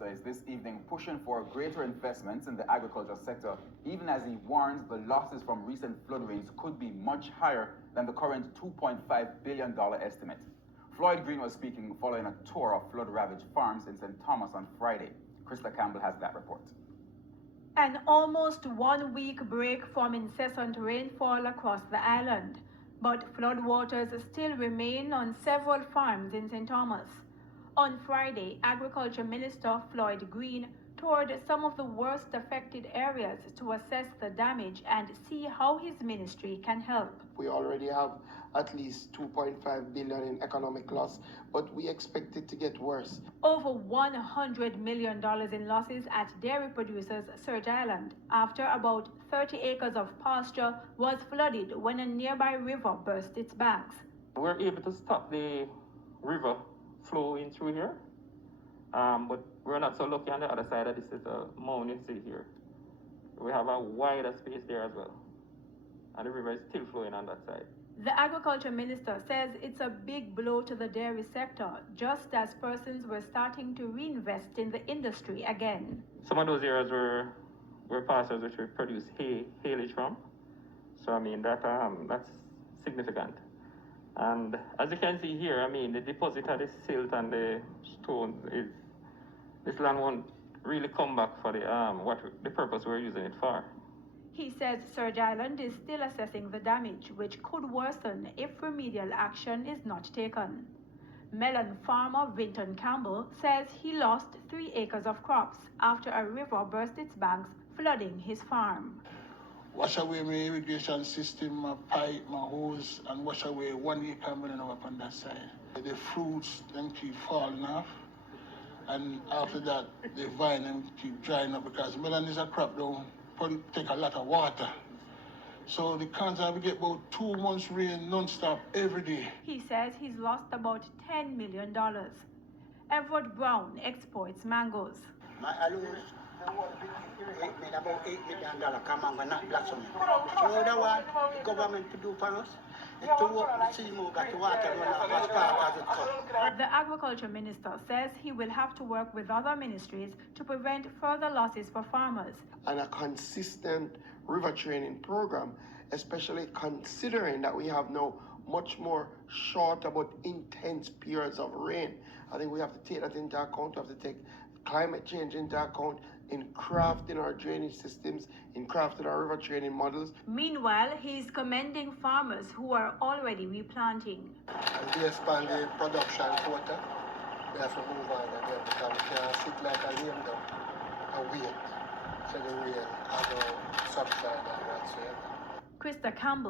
Minister is this evening pushing for greater investments in the agriculture sector, even as he warns the losses from recent flood rains could be much higher than the current $2.5 billion estimate. Floyd was speaking following a tour of flood-ravaged farms in Stthomas on Friday. Krista Campbell has that report. An almost 1 week break from incessant rainfall across the island, but floodwaters still remain on several farms in Stthomas. On Friday, Agriculture Minister Floyd toured some of the worst affected areas to assess the damage and see how his ministry can help. We already have at least $2.5 billion in economic loss, but we expect it to get worse. Over $100 million in losses at dairy producers Surge Island after about 30 acres of pasture was flooded when a nearby river burst its banks. We're able to stop the river flowing through here, but we're not so lucky on the other side of this little mound you see here. We have a wider space there as well, and the river is still flowing on that side. The agriculture minister says it's a big blow to the dairy sector, just as persons were starting to reinvest in the industry again. Some of those areas were pastures which we produce haylage from, so I mean that's significant. And as you can see here, I mean the deposit of the silt and the stone is, this land won't really come back for the purpose we're using it for. He says Surge Island is still assessing the damage, which could worsen if remedial action is not taken. Melon farmer Vinton Campbell says he lost 3 acres of crops after a river burst its banks, flooding his farm. Wash away my irrigation system, my pipe, my hose, and wash away 1 acre melon up on that side. The fruits then keep falling off, and after that the vine then keep drying up because melon is a crop don't take a lot of water. So the Kansas we get about 2 months rain non-stop every day. He says he's lost about $10 million. Everett Brown exports mangoes. I lose about $8 million come on, we're not blossoming. So what the government to do for us is to work the sea more, got to water run as far as it comes. The agriculture minister says he will have to work with other ministries to prevent further losses for farmers. And a consistent river training program, especially considering that we have now much more short but intense periods of rain. I think we have to take that into account. We have to take climate change into account in crafting our drainage systems, in crafting our river training models. Meanwhile, he's commending farmers who are already replanting. And we expand the production quota. We have to move on again because we can't sit like a lame down and wait for the rain and subside and whatsoever. Krista Campbell.